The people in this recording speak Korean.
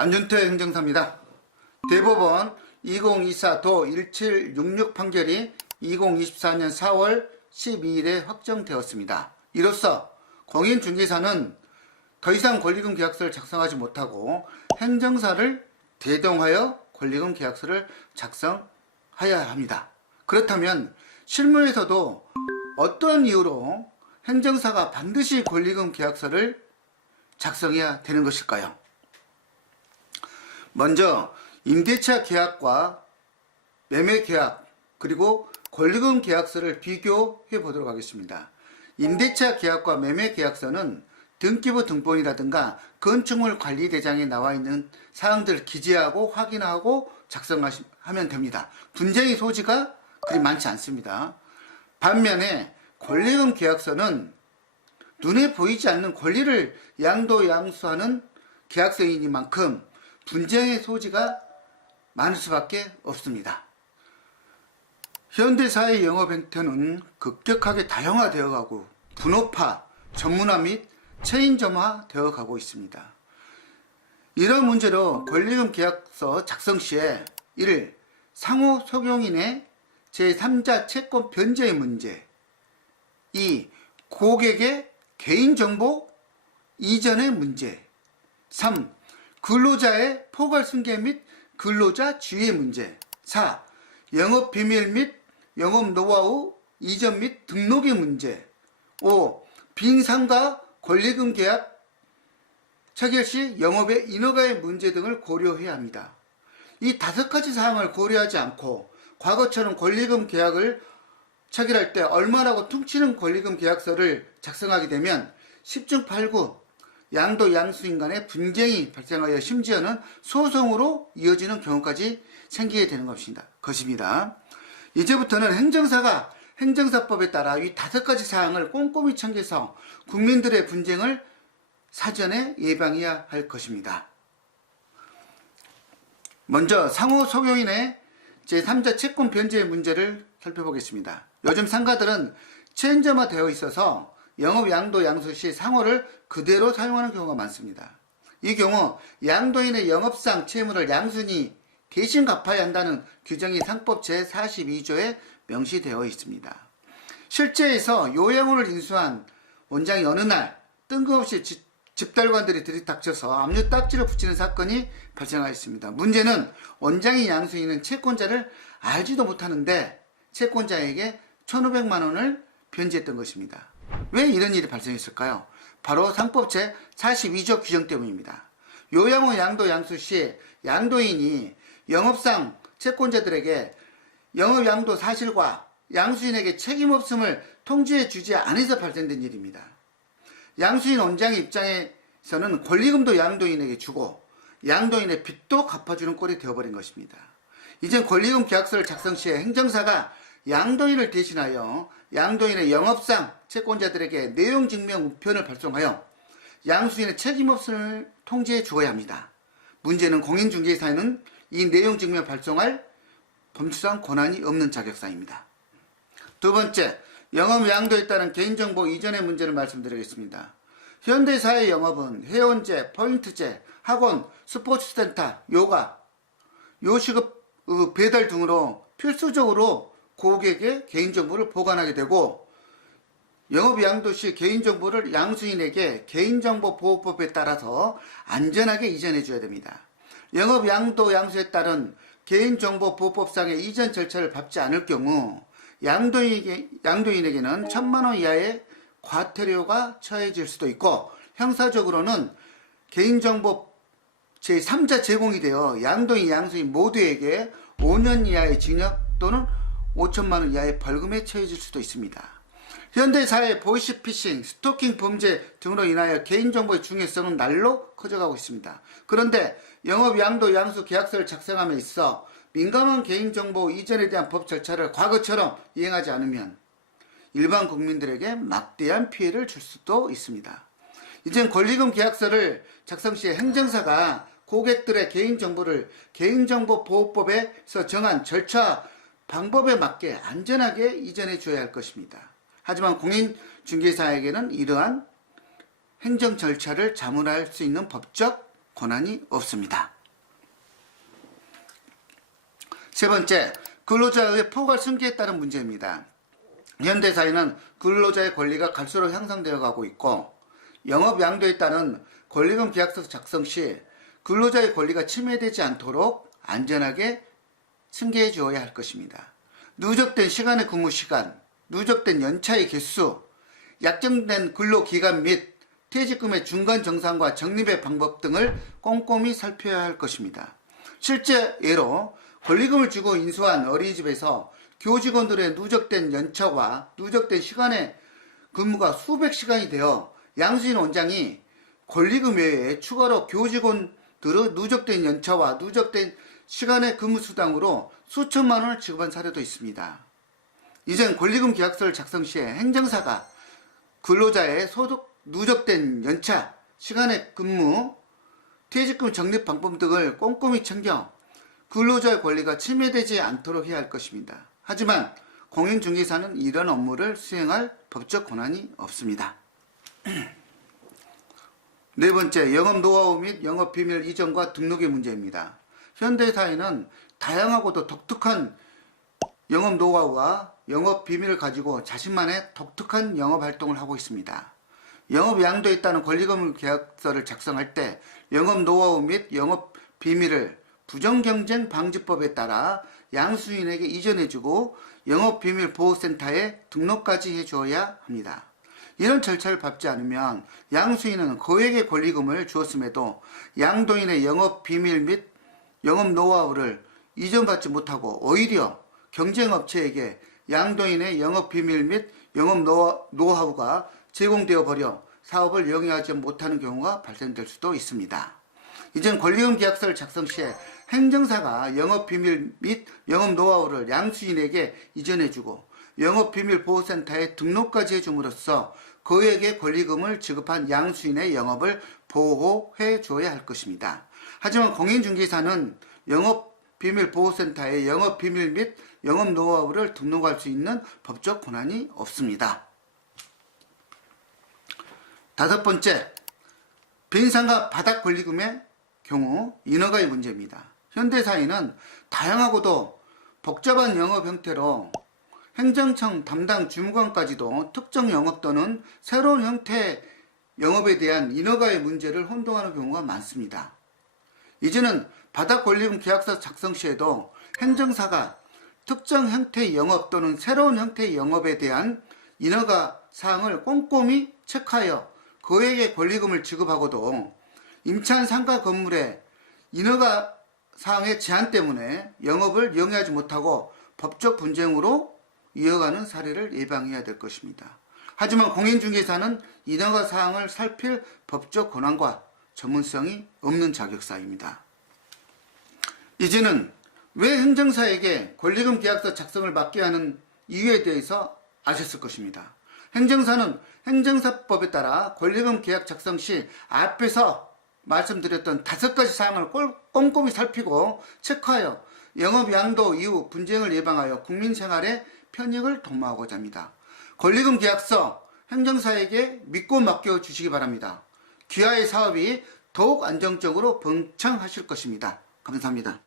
안준태 행정사입니다. 대법원 2024-1766 판결이 2024년 4월 12일에 확정되었습니다. 이로써 공인중개사는 더 이상 권리금 계약서를 작성하지 못하고 행정사를 대동하여 권리금 계약서를 작성하여야 합니다. 그렇다면 실무에서도 어떠한 이유로 행정사가 반드시 권리금 계약서를 작성해야 되는 것일까요? 먼저 임대차 계약과 매매 계약 그리고 권리금 계약서를 비교해 보도록 하겠습니다. 임대차 계약과 매매 계약서는 등기부 등본이라든가 건축물 관리대장에 나와 있는 사항들을 기재하고 확인하고 작성하면 됩니다. 분쟁의 소지가 그리 많지 않습니다. 반면에 권리금 계약서는 눈에 보이지 않는 권리를 양도양수하는 계약서이니만큼 분쟁의 소지가 많을 수밖에 없습니다. 현대사의 영업 형태는 급격하게 다양화되어 가고 분업화, 전문화 및 체인점화 되어 가고 있습니다. 이런 문제로 권리금 계약서 작성 시에 1. 상호 소용인의 제3자 채권 변제의 문제 2. 고객의 개인정보 이전의 문제 3. 근로자의 포괄 승계 및 근로자 지위의 문제 4. 영업비밀 및 영업 노하우 이전 및 등록의 문제 5. 빈상가 권리금 계약 체결 시 영업의 인허가의 문제 등을 고려해야 합니다. 이 5가지 사항을 고려하지 않고 과거처럼 권리금 계약을 체결할 때 얼마라고 퉁치는 권리금 계약서를 작성하게 되면 10중 8구 양도 양수인 간의 분쟁이 발생하여 심지어는 소송으로 이어지는 경우까지 생기게 되는 것입니다. 이제부터는 행정사가 행정사법에 따라 이 5가지 사항을 꼼꼼히 챙겨서 국민들의 분쟁을 사전에 예방해야 할 것입니다. 먼저 상호 소유인의 제3자 채권 변제의 문제를 살펴보겠습니다. 요즘 상가들은 체인점화 되어 있어서 영업 양도 양수 시 상호를 그대로 사용하는 경우가 많습니다. 이 경우 양도인의 영업상 채무를 양수인이 대신 갚아야 한다는 규정이 상법 제42조에 명시되어 있습니다. 실제에서 요양원을 인수한 원장이 어느 날 뜬금없이 집달관들이 들이닥쳐서 압류 딱지를 붙이는 사건이 발생하였습니다. 문제는 원장이 양수인은 채권자를 알지도 못하는데 채권자에게 1,500만 원을 변제했던 것입니다. 왜 이런 일이 발생했을까요? 바로 상법 제42조 규정 때문입니다. 요양원 양도 양수 시 양도인이 영업상 채권자들에게 영업 양도 사실과 양수인에게 책임 없음을 통지해 주지 않아서 발생된 일입니다. 양수인 원장의 입장에서는 권리금도 양도인에게 주고 양도인의 빚도 갚아주는 꼴이 되어버린 것입니다. 이젠 권리금 계약서를 작성 시에 행정사가 양도인을 대신하여 양도인의 영업상 채권자들에게 내용 증명 우편을 발송하여 양수인의 책임 없음을 통지해 주어야 합니다. 문제는 공인중개사는 이 내용 증명 발송할 법률상 권한이 없는 자격사입니다. 두 번째, 영업 양도에 따른 개인정보 이전의 문제를 말씀드리겠습니다. 현대사의 영업은 회원제, 포인트제, 학원, 스포츠센터, 요가, 요식업 배달 등으로 필수적으로 고객의 개인정보를 보관하게 되고 영업 양도 시 개인정보를 양수인에게 개인정보보호법에 따라서 안전하게 이전해 줘야 됩니다. 영업 양도 양수에 따른 개인정보보호법상의 이전 절차를 밟지 않을 경우 양도인에게는 1,000만 원 이하의 과태료가 처해질 수도 있고 형사적으로는 개인정보 제3자 제공이 되어 양도인, 양수인 모두에게 5년 이하의 징역 또는 5천만 원 이하의 벌금에 처해질 수도 있습니다. 현대사회 보이스피싱, 스토킹 범죄 등으로 인하여 개인정보의 중요성은 날로 커져가고 있습니다. 그런데 영업 양도 양수 계약서를 작성함에 있어 민감한 개인정보 이전에 대한 법 절차를 과거처럼 이행하지 않으면 일반 국민들에게 막대한 피해를 줄 수도 있습니다. 이젠 권리금 계약서를 작성 시에 행정사가 고객들의 개인정보를 개인정보보호법에서 정한 절차 방법에 맞게 안전하게 이전해 줘야 할 것입니다. 하지만 공인중개사에게는 이러한 행정 절차를 자문할 수 있는 법적 권한이 없습니다. 세 번째, 근로자의 포괄 승계에 따른 문제입니다. 현대사회는 근로자의 권리가 갈수록 향상되어 가고 있고 영업 양도에 따른 권리금 계약서 작성 시 근로자의 권리가 침해되지 않도록 안전하게 승계해 주어야 할 것입니다. 누적된 시간의 근무 시간, 누적된 연차의 개수, 약정된 근로기간 및 퇴직금의 중간 정산과 적립의 방법 등을 꼼꼼히 살펴야 할 것입니다. 실제 예로 권리금을 주고 인수한 어린이집에서 교직원들의 누적된 연차와 누적된 시간의 근무가 수백 시간이 되어 양수인 원장이 권리금 외에 추가로 교직원들의 누적된 연차와 누적된 시간의 근무 수당으로 수천만 원을 지급한 사례도 있습니다. 이젠 권리금 계약서를 작성 시에 행정사가 근로자의 소득 누적된 연차, 시간의 근무, 퇴직금 적립 방법 등을 꼼꼼히 챙겨 근로자의 권리가 침해되지 않도록 해야 할 것입니다. 하지만 공인중개사는 이런 업무를 수행할 법적 권한이 없습니다. 네 번째, 영업 노하우 및 영업 비밀 이전과 등록의 문제입니다. 현대사회는 다양하고도 독특한 영업 노하우와 영업 비밀을 가지고 자신만의 독특한 영업 활동을 하고 있습니다. 영업 양도에 따른 권리금 계약서를 작성할 때 영업 노하우 및 영업 비밀을 부정경쟁 방지법에 따라 양수인에게 이전해주고 영업비밀보호센터에 등록까지 해주어야 합니다. 이런 절차를 밟지 않으면 양수인은 고액의 권리금을 주었음에도 양도인의 영업비밀 및 영업 노하우를 이전받지 못하고 오히려 경쟁업체에게 양도인의 영업비밀 및 영업 노하우가 제공되어 버려 사업을 영위하지 못하는 경우가 발생될 수도 있습니다. 이젠 권리금 계약서를 작성 시에 행정사가 영업비밀 및 영업 노하우를 양수인에게 이전해주고 영업비밀보호센터에 등록까지 해줌으로써 그에게 권리금을 지급한 양수인의 영업을 보호해 줘야 할 것입니다. 하지만 공인중개사는 영업비밀보호센터에 영업비밀 및 영업 노하우를 등록할 수 있는 법적 권한이 없습니다. 다섯 번째, 빈상가 바닥 권리금의 경우 인허가의 문제입니다. 현대사회는 다양하고도 복잡한 영업 형태로 행정청 담당 주무관까지도 특정 영업 또는 새로운 형태의 영업에 대한 인허가의 문제를 혼동하는 경우가 많습니다. 이제는 바닥 권리금 계약서 작성 시에도 행정사가 특정 형태의 영업 또는 새로운 형태의 영업에 대한 인허가 사항을 꼼꼼히 체크하여 그에게 권리금을 지급하고도 임차한 상가 건물의 인허가 사항의 제한 때문에 영업을 영위하지 못하고 법적 분쟁으로 이어가는 사례를 예방해야 될 것입니다. 하지만 공인중개사는 인허가 사항을 살필 법적 권한과 전문성이 없는 자격사입니다. 이제는 왜 행정사에게 권리금 계약서 작성을 맡게 하는 이유에 대해서 아셨을 것입니다. 행정사는 행정사법에 따라 권리금 계약 작성 시 앞에서 말씀드렸던 5가지 사항을 꼼꼼히 살피고 체크하여 영업 양도 이후 분쟁을 예방하여 국민 생활의 편익을 도모하고자 합니다. 권리금 계약서 행정사에게 믿고 맡겨 주시기 바랍니다. 귀하의 사업이 더욱 안정적으로 번창하실 것입니다. 감사합니다.